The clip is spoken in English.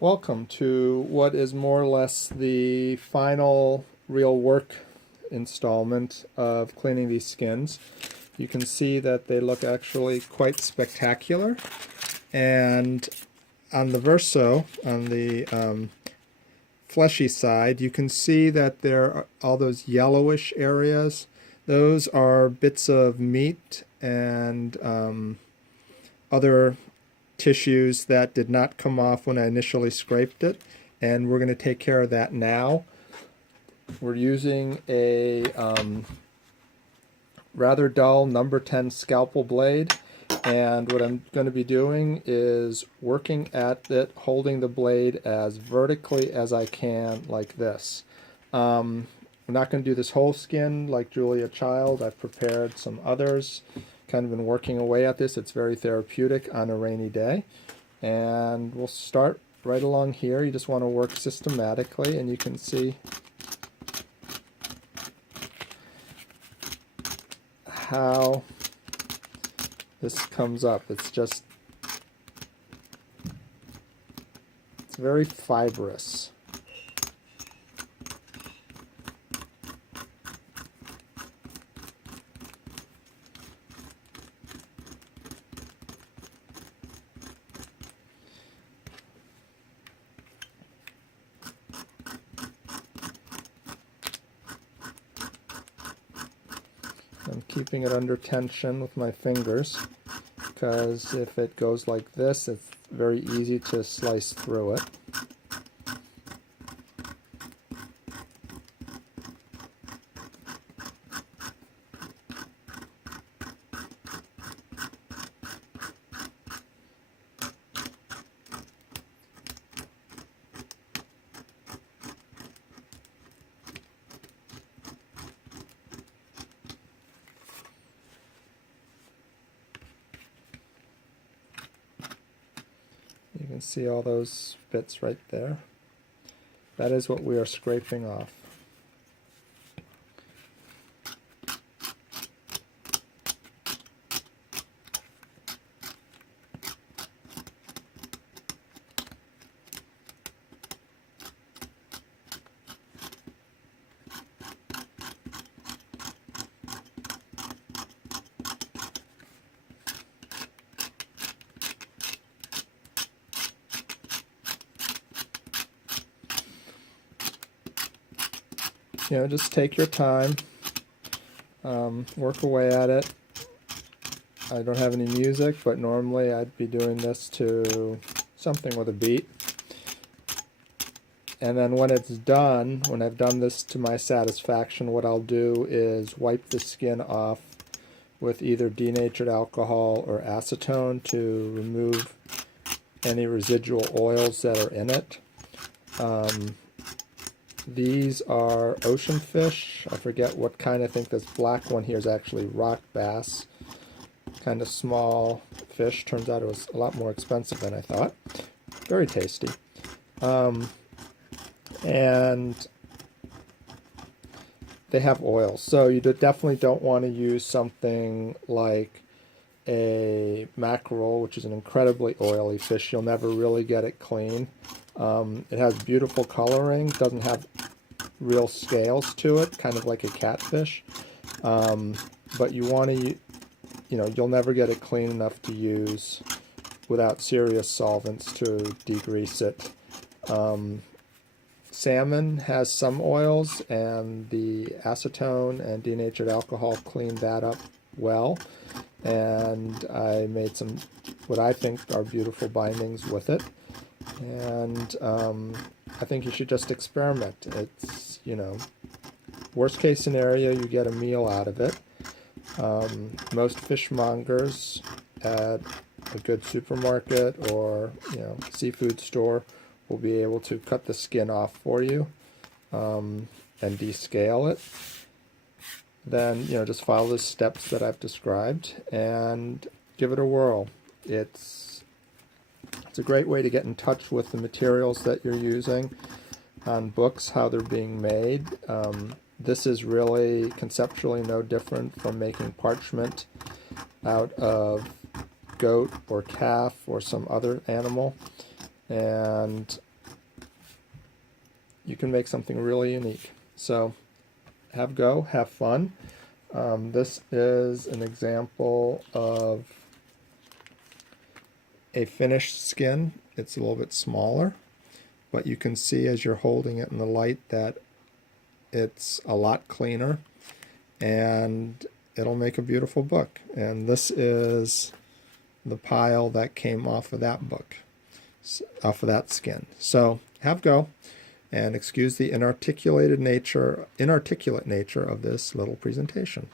Welcome to what is more or less the final real work installment of cleaning these skins. You can see that they look actually quite spectacular, and on the verso, on the fleshy side, you can see that there are all those yellowish areas. Those are bits of meat and other tissues that did not come off when I initially scraped it, and we're going to take care of that now. We're using a rather dull number 10 scalpel blade, and what I'm going to be doing is working at it, holding the blade as vertically as I can, like this. I'm not going to do this whole skin like Julia Child. I've prepared some others. Kind of been working away at this. It's very therapeutic on a rainy day. And we'll start right along here. You just want to work systematically, and you can see how this comes up. It's very fibrous. I'm keeping it under tension with my fingers, because if it goes like this, it's very easy to slice through it. You can see all those bits right there. That is what we are scraping off. Just take your time, work away at it. I don't have any music, but normally I'd be doing this to something with a beat. And then when it's done, when I've done this to my satisfaction, what I'll do is wipe the skin off with either denatured alcohol or acetone to remove any residual oils that are in it. These are ocean fish. I forget what kind. I think this black one here is actually rock bass. Kind of small fish. Turns out it was a lot more expensive than I thought. Very tasty. And they have oils. So you definitely don't want to use something like a mackerel, which is an incredibly oily fish. You'll never really get it clean. It has beautiful coloring, doesn't have real scales to it, kind of like a catfish. But you want to, you'll never get it clean enough to use without serious solvents to degrease it. Salmon has some oils, and the acetone and denatured alcohol clean that up well. And I made some, what I think are beautiful bindings with it. And I think you should just experiment. It's, worst case scenario, you get a meal out of it. Most fishmongers at a good supermarket or, seafood store will be able to cut the skin off for you and descale it. Then, just follow the steps that I've described and give it a whirl. It's a great way to get in touch with the materials that you're using on books, how they're being made. This is really conceptually no different from making parchment out of goat or calf or some other animal. And you can make something really unique. So have go, have fun. This is an example of a finished skin. It's a little bit smaller, but you can see as you're holding it in the light that it's a lot cleaner, and it'll make a beautiful book. And this is the pile that came off of that book, off of that skin. So have go, and excuse the inarticulate nature of this little presentation.